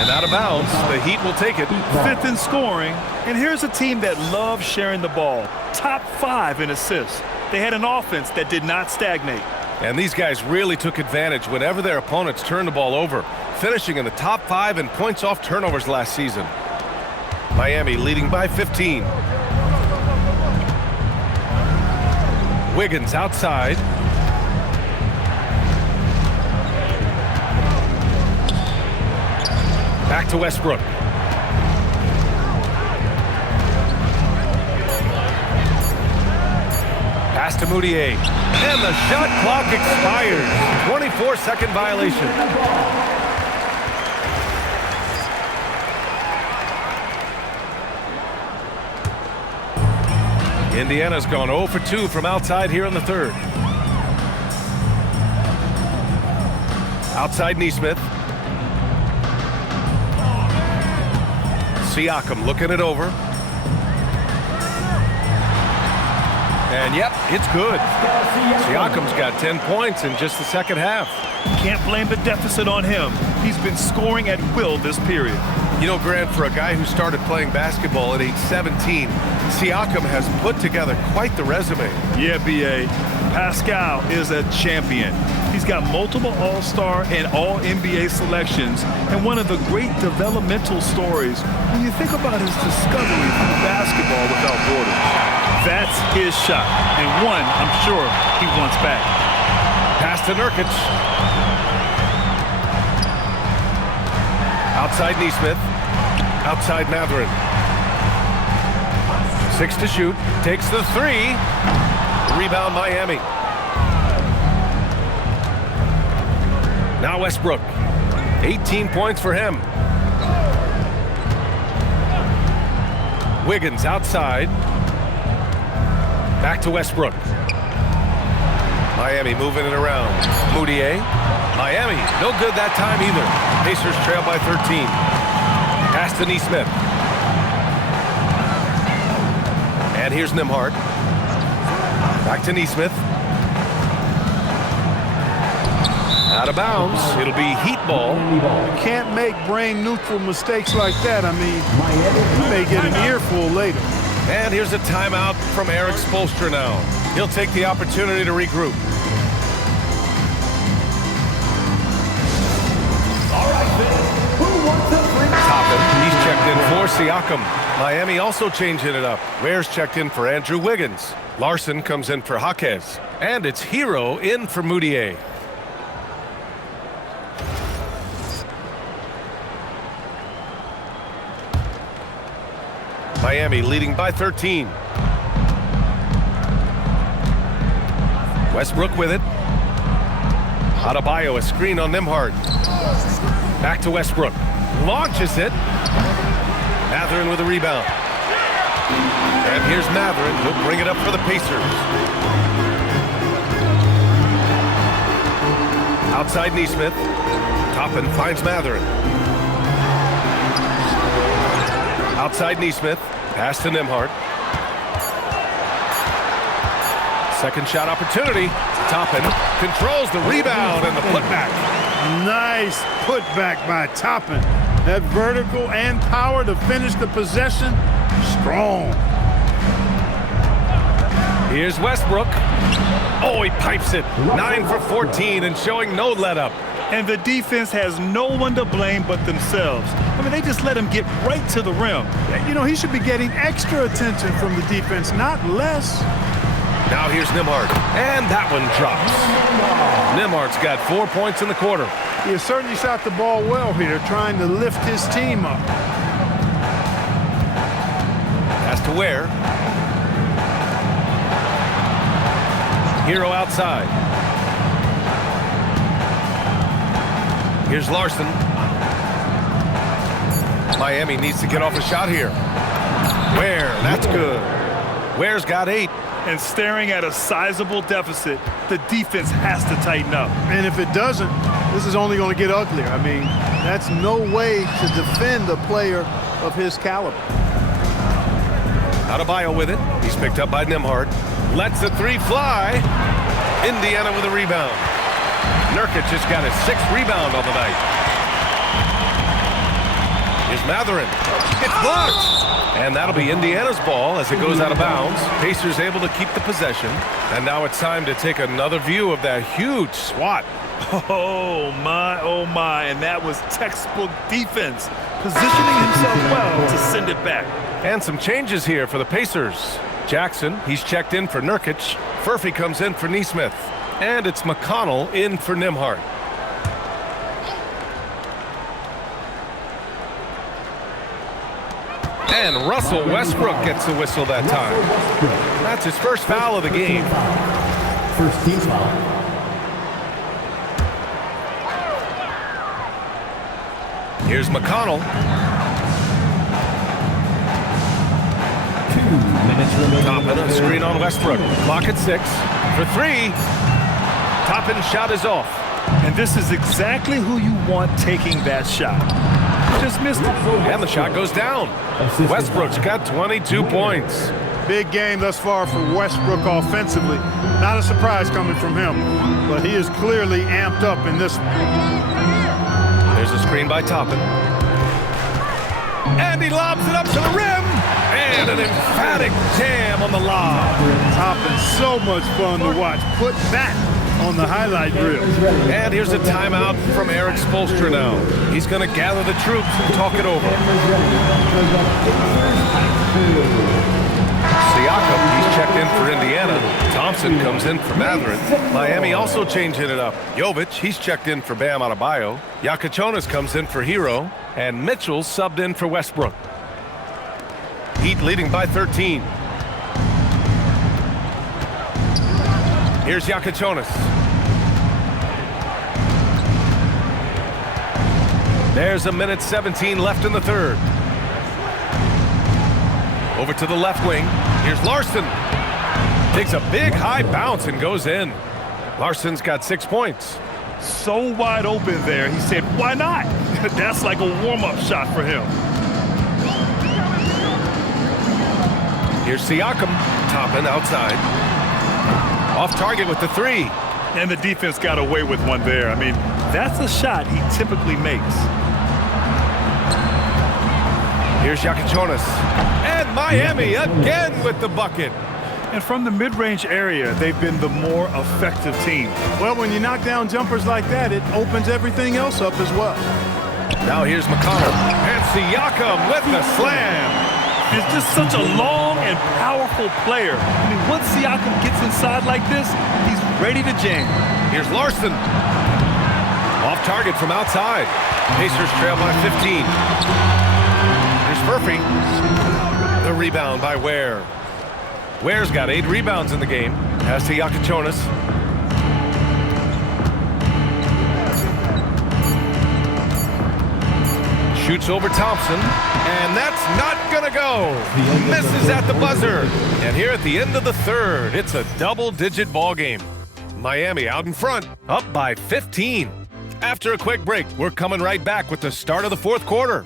And out of bounds, the Heat will take it. 5th in scoring. And here's a team that loves sharing the ball. Top 5 in assists. They had an offense that did not stagnate. And these guys really took advantage whenever their opponents turned the ball over, finishing in the top 5 in points off turnovers last season. Miami leading by 15. Wiggins outside. Back to Westbrook. Pass to Moutier. And the shot clock expires. 24-second violation. Indiana's gone 0 for 2 from outside here in the third. Outside Nesmith. Siakam looking it over. And yep, it's good. Siakam's got 10 points in just the second half. Can't blame the deficit on him. He's been scoring at will this period. You know, Grant, for a guy who started playing basketball at age 17, Siakam has put together quite the resume. Yeah, B.A. Pascal is a champion. He's got multiple All-Star and All-NBA selections, and one of the great developmental stories when you think about his discovery through basketball without borders. That's his shot, and one I'm sure he wants back. Pass to Nurkic. Outside Nesmith. Outside Mathurin. 6 to shoot. Takes the 3. Rebound Miami. Now Westbrook. 18 points for him. Wiggins outside. Back to Westbrook. Miami moving it around. Moutier. Miami, no good that time either. Pacers trail by 13. Pass to Nesmith. And here's Nembhard. Back to Nesmith. Out of bounds. It'll be Heat ball. You can't make brain-neutral mistakes like that. I mean, you may get an earful later. And here's a timeout from Eric Spoelstra now. He'll take the opportunity to regroup. Toppin, he's checked in for Siakam. Miami also changing it up. Ware's checked in for Andrew Wiggins. Larson comes in for Jaquez. And it's Hero in for Moutier. Miami leading by 13. Westbrook with it. Adebayo, a screen on Nembhard. Back to Westbrook. Launches it. Mathurin with a rebound. And here's Mathurin. He'll bring it up for the Pacers. Outside Nesmith. Toppin finds Mathurin. Outside Nesmith. Pass to Nembhard. Second shot opportunity. Toppin controls the rebound and the putback. Nice putback by Toppin. That vertical and power to finish the possession, strong. Here's Westbrook. Oh, he pipes it. 9 for 14 and showing no let up. And the defense has no one to blame but themselves. I mean, they just let him get right to the rim. You know, he should be getting extra attention from the defense, not less. Now here's Nembhard. And that one drops. Nembhard's got 4 points in the quarter. He has certainly shot the ball well here, trying to lift his team up. Pass to Ware. Hero outside. Here's Larson. Miami needs to get off a shot here. Ware, that's good. Ware's got 8. And staring at a sizable deficit, the defense has to tighten up. And if it doesn't, this is only going to get uglier. I mean, that's no way to defend a player of his caliber. Adebayo with it. He's picked up by Nembhard. Lets the three fly. Indiana with a rebound. Nurkic just got his 6th rebound on the night. Here's Mathurin. It's blocked. And that'll be Indiana's ball as it goes out of bounds. Pacers able to keep the possession. And now it's time to take another view of that huge swat. Oh my, and that was textbook defense, positioning himself well to send it back. And some changes here for the Pacers. Jackson, he's checked in for Nurkic. Furphy comes in for Nesmith. And it's McConnell in for Nembhard. And Russell Westbrook gets the whistle that time. That's his first foul of the game. First team foul. Here's McConnell. 2 minutes remaining. Toppin, a screen on Westbrook. Clock at 6. For 3. Toppin's shot is off. And this is exactly who you want taking that shot. Just missed it. And the shot goes down. Westbrook's got 22 points. Big game thus far for Westbrook offensively. Not a surprise coming from him, but he is clearly amped up in this one. There's a screen by Toppin. And he lobs it up to the rim. And an emphatic jam on the lob. Toppin, so much fun to watch. Put that on the highlight reel. And here's a timeout from Eric Spoelstra now. He's going to gather the troops and talk it over. Siakam, he's checked in for Indiana. Thompson comes in for Mathurin. Miami also changing it up. Jovic, he's checked in for Bam Adebayo. Yakachonis comes in for Hero. And Mitchell subbed in for Westbrook. Heat leading by 13. Here's Yakachonis. There's a minute 17 left in the third. Over to the left wing. Here's Larson. Takes a big high bounce and goes in. Larson's got 6 points. So wide open there. He said, why not? That's like a warm-up shot for him. Here's Siakam. Toppin outside. Off target with the 3. And the defense got away with one there. I mean, that's a shot he typically makes. Here's Yakachonis. And Miami again with the bucket. And from the mid-range area, they've been the more effective team. Well, when you knock down jumpers like that, it opens everything else up as well. Now here's McConnell. And Siakam with the slam. He's just such a long and powerful player. I mean, once Siakam gets inside like this, he's ready to jam. Here's Larson. Off target from outside. Pacers trail by 15. Here's Furphy. The rebound by Ware. Ware's got 8 rebounds in the game. Pass to Yakachonis. Shoots over Thompson. And that's not gonna go. Misses at the buzzer. And here at the end of the third, it's a double-digit ball game. Miami out in front, up by 15. After a quick break, we're coming right back with the start of the fourth quarter.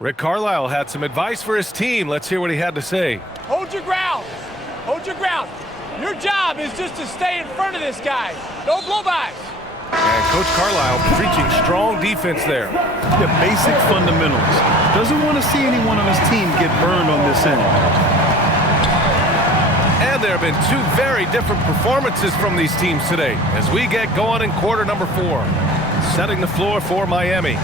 Rick Carlisle had some advice for his team. Let's hear what he had to say. Hold your ground. Hold your ground. Your job is just to stay in front of this guy. No blow-bys. And Coach Carlisle preaching strong defense there. The basic fundamentals. Doesn't want to see anyone on his team get burned on this end. And there have been 2 very different performances from these teams today as we get going in quarter number 4. Setting the floor for Miami.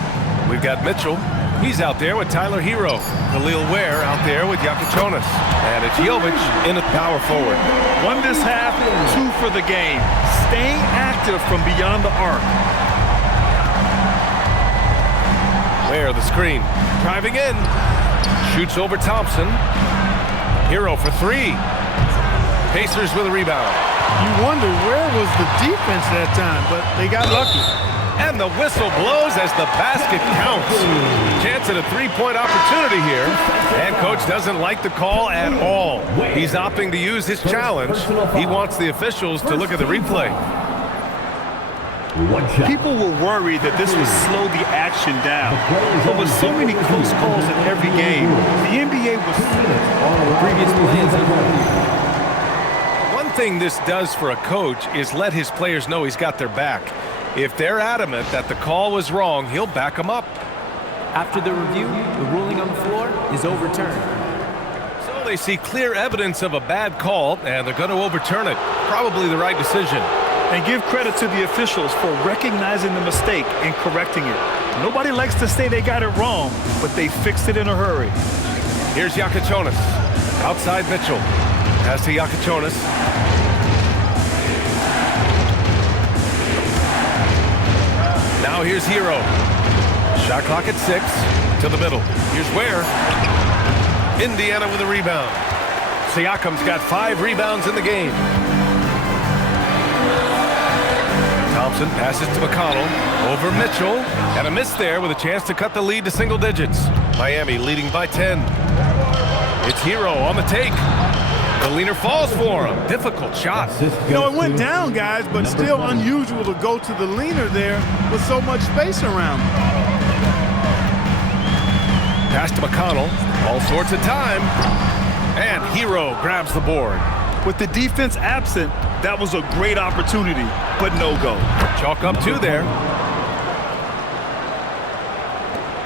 We've got Mitchell. He's out there with Tyler Hero. Khalil Ware out there with Yakachonis. And it's Jovic in at power forward. 1 this half, 2 for the game. Staying active from beyond the arc. Ware the screen. Driving in. Shoots over Thompson. Hero for 3. Pacers with a rebound. You wonder where was the defense that time, but they got lucky. And the whistle blows as the basket counts. Chance chance at a three-point opportunity here. And coach doesn't like the call at all. He's opting to use his challenge. He wants the officials to look at the replay. People were worried that this would slow the action down. But with so many close calls in every game, the NBA was previous plays. One thing this does for a coach is let his players know he's got their back. If they're adamant that the call was wrong, he'll back them up. After the review, the ruling on the floor is overturned. So they see clear evidence of a bad call, and they're going to overturn it. Probably the right decision. And give credit to the officials for recognizing the mistake and correcting it. Nobody likes to say they got it wrong, but they fixed it in a hurry. Here's Yakachonis. Outside Mitchell. Pass to Yakachonis. Now here's Hero. Shot clock at 6. To the middle. Here's Ware. Indiana with a rebound. Siakam's got 5 rebounds in the game. Thompson passes to McConnell. Over Mitchell. And a miss there with a chance to cut the lead to single digits. Miami leading by 10. It's Hero on the take. The leaner falls for him. Difficult shot. You know, it went down, guys, but still unusual to go to the leaner there with so much space around. Pass to McConnell. All sorts of time. And Hero grabs the board. With the defense absent, that was a great opportunity, but no go. Chalk up 2 there.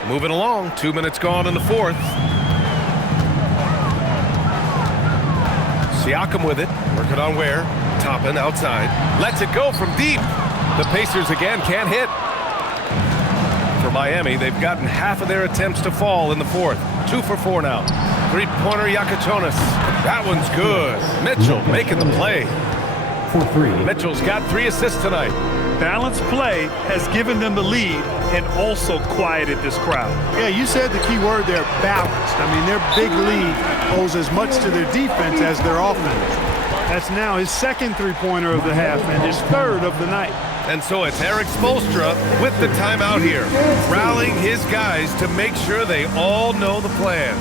Moving along. 2 minutes gone in the fourth. Siakam with it, working on Ware. Toppin outside, lets it go from deep. The Pacers again can't hit. For Miami, they've gotten half of their attempts to fall in the fourth. 2 for 4 now. Three-pointer Yakachonis. That one's good. Mitchell making the play. Mitchell's got 3 assists tonight. Balanced play has given them the lead and also quieted this crowd. Yeah, you said the key word there, balanced. I mean, their big lead owes as much to their defense as their offense. That's now his second three-pointer of the half and his third of the night. And so it's Erik Spoelstra with the timeout here, rallying his guys to make sure they all know the plan.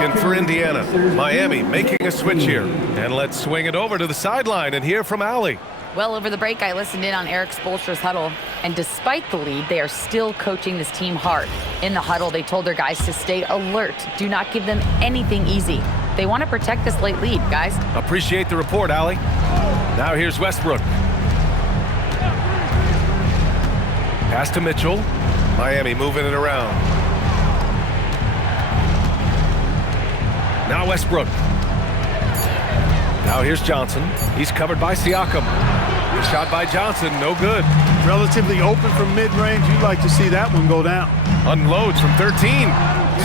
In for Indiana. Miami making a switch here. And let's swing it over to the sideline and hear from Allie. Well, over the break, I listened in on Erik Spoelstra's huddle, and despite the lead, they are still coaching this team hard. In the huddle, they told their guys to stay alert. Do not give them anything easy. They want to protect this late lead, guys. Appreciate the report, Allie. Now here's Westbrook. Pass to Mitchell. Miami moving it around. Now Westbrook. Now here's Johnson. He's covered by Siakam. The shot by Johnson, no good. Relatively open from mid-range. You'd like to see that one go down. Unloads from 13.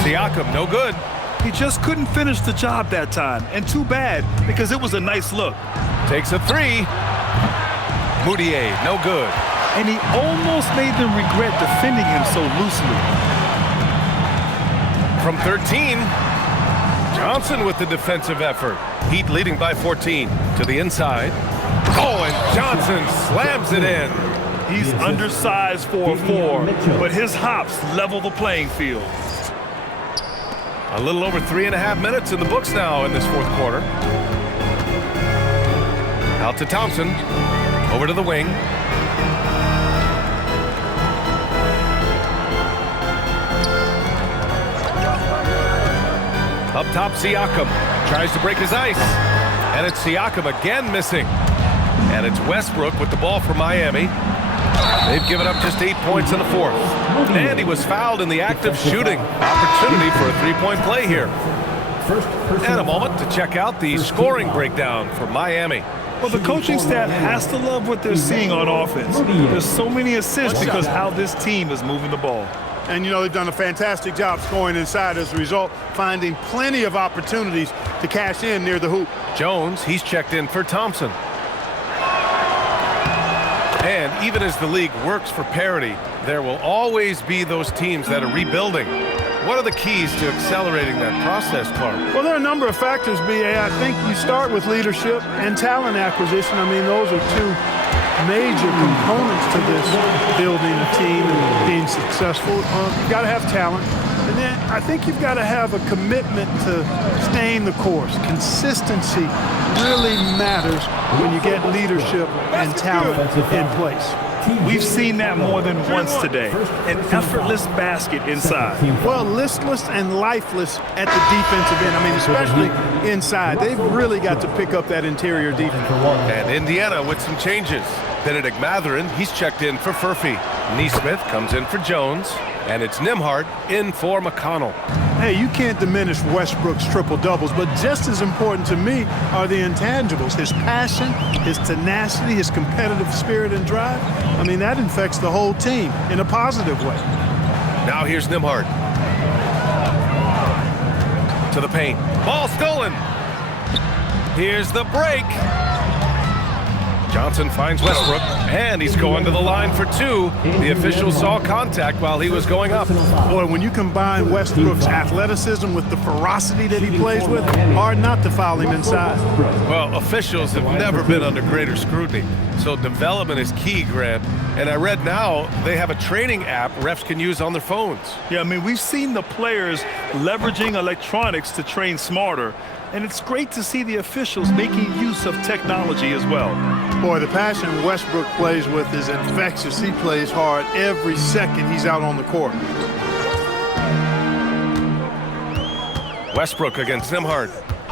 Siakam, no good. He just couldn't finish the job that time. And too bad, because it was a nice look. Takes a 3. Moutier, no good. And he almost made them regret defending him so loosely. From 13. Johnson with the defensive effort. Heat leading by 14 to the inside. Oh, and Johnson slams it in. He's undersized for a 4, but his hops level the playing field. A little over 3.5 minutes in the books now in this fourth quarter. Out to Thompson. Over to the wing. Up top, Siakam tries to break his ice. And it's Siakam again missing. And it's Westbrook with the ball for Miami. They've given up just 8 points in the fourth. And he was fouled in the act of shooting. Opportunity for a three-point play here. And a moment to check out the scoring breakdown for Miami. Well, the coaching staff has to love what they're seeing on offense. There's so many assists because how this team is moving the ball. And, you know, they've done a fantastic job scoring inside as a result, finding plenty of opportunities to cash in near the hoop. Jones, he's checked in for Thompson. And even as the league works for parity, there will always be those teams that are rebuilding. What are the keys to accelerating that process, Clark? Well, there are a number of factors, B.A. I think you start with leadership and talent acquisition. I mean, those are two major components to this building a team and being successful. You've got to have talent. And then I think you've got to have a commitment to staying the course. Consistency really matters when you get leadership and talent in place. We've seen that more than once today. An effortless basket inside. Well, listless and lifeless at the defensive end. I mean, especially inside. They've really got to pick up that interior defense. And Indiana with some changes. Benedict Mathurin, he's checked in for Furphy. Neesmith comes in for Jones. And it's Nembhard in for McConnell. Hey, you can't diminish Westbrook's triple-doubles, but just as important to me are the intangibles. His passion, his tenacity, his competitive spirit and drive. I mean, that infects the whole team in a positive way. Now here's Nembhard. To the paint. Ball stolen. Here's the break. Johnson finds Westbrook, and he's going to the line for two. The official saw contact while he was going up. Boy, when you combine Westbrook's athleticism with the ferocity that he plays with, hard not to foul him inside. Well, officials have never been under greater scrutiny, so development is key, Grant. And I read now they have a training app refs can use on their phones. Yeah, I mean, we've seen the players leveraging electronics to train smarter, and it's great to see the officials making use of technology as well. Boy, the passion Westbrook plays with is infectious. He plays hard every second he's out on the court. Westbrook against Nembhard.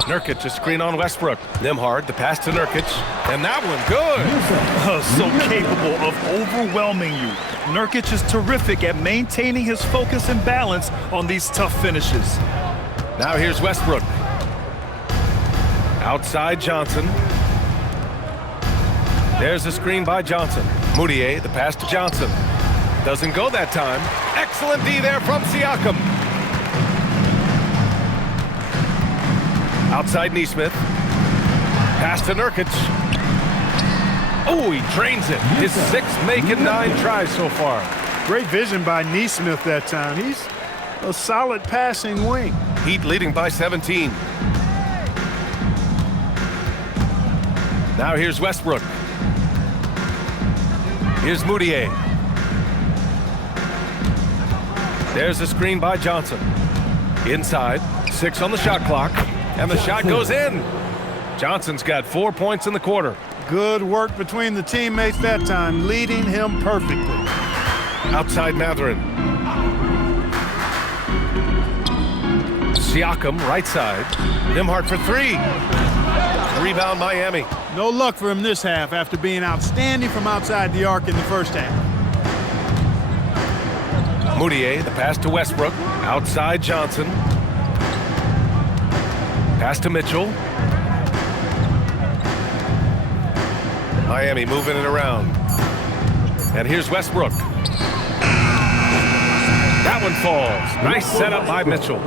Nurkic a screen on Westbrook. Nembhard, the pass to Nurkic. And that one, good. So capable of overwhelming you. Nurkic is terrific at maintaining his focus and balance on these tough finishes. Now here's Westbrook. Outside Johnson. There's a screen by Johnson. Moutier, the pass to Johnson. Doesn't go that time. Excellent D there from Siakam. Outside Neesmith. Pass to Nurkic. Oh, he drains it. His sixth making 9 tries so far. Great vision by Neesmith that time. He's a solid passing wing. Heat leading by 17. Now here's Westbrook. Here's Moutier. There's a screen by Johnson. Inside, 6 on the shot clock, and the shot goes in. Johnson's got 4 points in the quarter. Good work between the teammates that time, leading him perfectly. Outside Mathurin. Siakam, right side. Nembhard for 3. Rebound Miami. No luck for him this half after being outstanding from outside the arc in the first half. Moutier, the pass to Westbrook. Outside Johnson. Pass to Mitchell. Miami moving it around. And here's Westbrook. That one falls. Nice setup by Mitchell.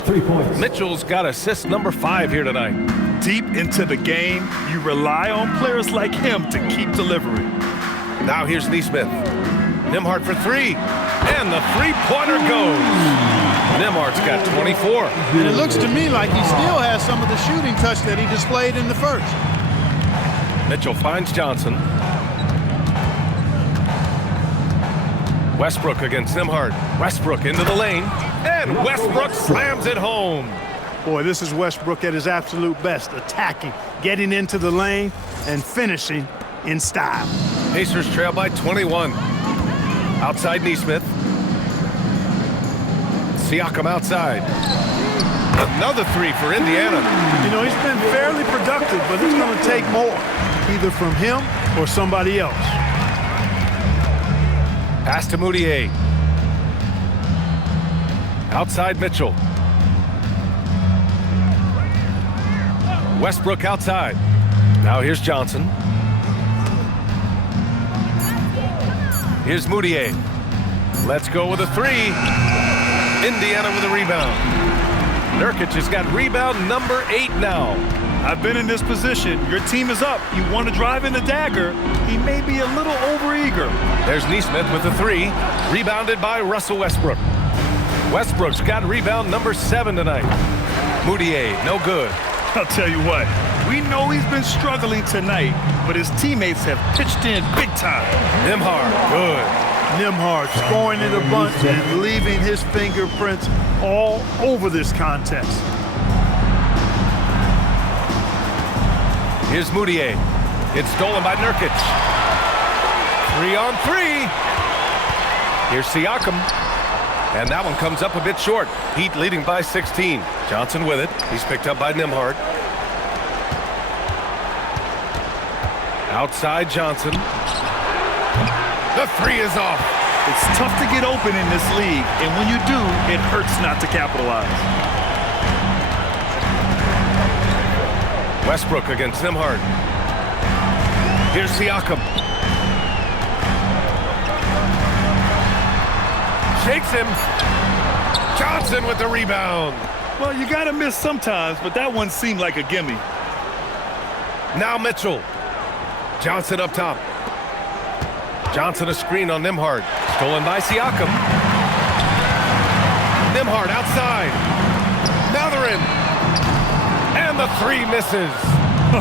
3 points. Mitchell's got assist number 5 here tonight. Deep into the game, you rely on players like him to keep delivering. Now here's Neesmith. Nembhard for 3. And the three-pointer goes. Nembhard's got 24. And it looks to me like he still has some of the shooting touch that he displayed in the first. Mitchell finds Johnson. Westbrook against Nembhard. Westbrook into the lane. And Westbrook slams it home. Boy, this is Westbrook at his absolute best, attacking, getting into the lane, and finishing in style. Pacers trail by 21. Outside Neesmith. Siakam outside. Another 3 for Indiana. You know, he's been fairly productive, but it's going to take more, either from him or somebody else. Pass to Mudiay. Outside Mitchell. Westbrook outside. Now here's Johnson. Here's Mudiay. Let's go with a three. Indiana with a rebound. Nurkic has got rebound number 8 now. I've been in this position. Your team is up. You want to drive in the dagger. He may be a little overeager. There's Nesmith with the three. Rebounded by Russell Westbrook. Westbrook's got rebound number 7 tonight. Mudiay, no good. I'll tell you what. We know he's been struggling tonight, but his teammates have pitched in big time. Nembhard, good. Nembhard scoring in a bunch and leaving his fingerprints all over this contest. Here's Mudiay. It's stolen by Nurkic. 3-on-3. Here's Siakam. And that one comes up a bit short. Heat leading by 16. Johnson with it. He's picked up by Nembhard. Outside Johnson. The three is off. It's tough to get open in this league, and when you do, it hurts not to capitalize. Westbrook against Nembhard. Here's Siakam. Shakes him. Johnson with the rebound. Well, you got to miss sometimes, but that one seemed like a gimme. Now Mitchell. Johnson up top. Johnson a screen on Nembhard. Stolen by Siakam. Nembhard outside. Mathurin. And the three misses.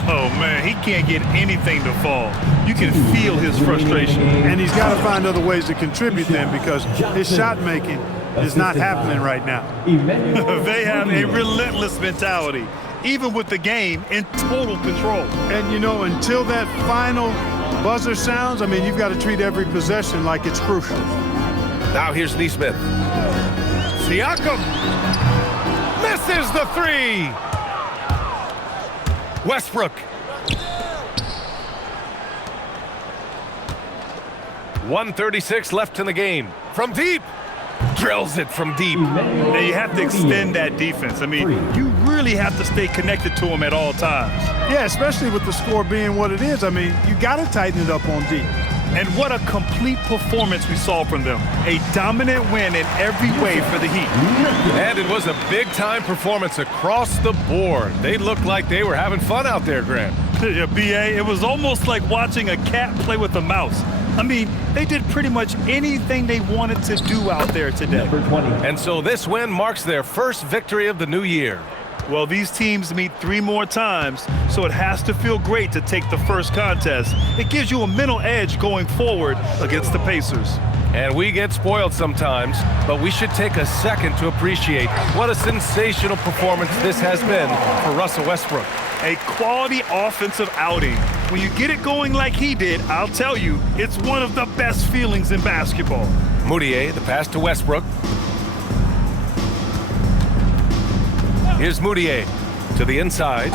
Oh, man, he can't get anything to fall. You can feel his frustration. And he's got to find other ways to contribute then, because his shot making is not happening right now. They have a relentless mentality, even with the game in total control. And, you know, until that final buzzer sounds, I mean, you've got to treat every possession like it's crucial. Now here's Nesmith. Siakam misses the three. Westbrook. 1:36 left in the game. From deep. Drills it from deep. Now you have to extend that defense. I mean, you really have to stay connected to him at all times. Yeah, especially with the score being what it is. I mean, you got to tighten it up on deep. And what a complete performance we saw from them. A dominant win in every way for the Heat. And it was a big-time performance across the board. They looked like they were having fun out there, Grant. Yeah, B.A., it was almost like watching a cat play with a mouse. I mean, they did pretty much anything they wanted to do out there today. And so this win marks their first victory of the new year. Well, these teams meet 3 more times, so it has to feel great to take the first contest. It gives you a mental edge going forward against the Pacers. And we get spoiled sometimes, but we should take a second to appreciate what a sensational performance this has been for Russell Westbrook. A quality offensive outing. When you get it going like he did, I'll tell you, it's one of the best feelings in basketball. Mudiay, the pass to Westbrook. Here's Mudiay to the inside.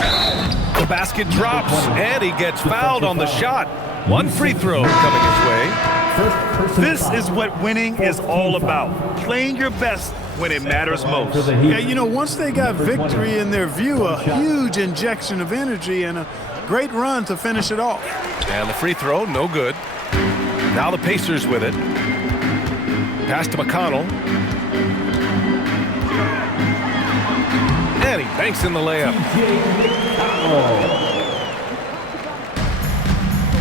The basket drops, and he gets fouled on the shot. One free throw coming his way. This is what winning is all about. Playing your best when it matters most. Yeah, you know, once they got victory in their view, a huge injection of energy and a great run to finish it off. And the free throw, no good. Now the Pacers with it. Pass to McConnell. And he banks in the layup.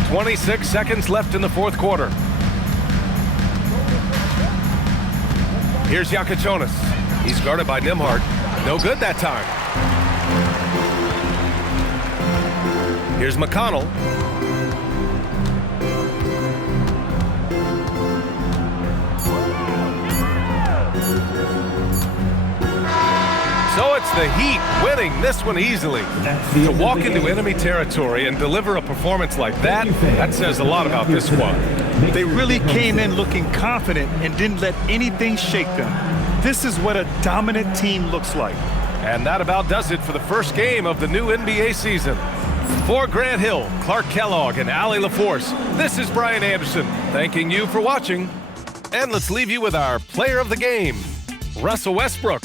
26 seconds left in the fourth quarter. Here's Jakučionis. He's guarded by Nembhard. No good that time. Here's McConnell. So it's the Heat winning this one easily. To walk into enemy territory and deliver a performance like that, that says a lot about this squad. They really came in looking confident and didn't let anything shake them. This is what a dominant team looks like. And that about does it for the first game of the new NBA season. For Grant Hill, Clark Kellogg, and Allie LaForce, this is Brian Anderson, thanking you for watching. And let's leave you with our player of the game, Russell Westbrook.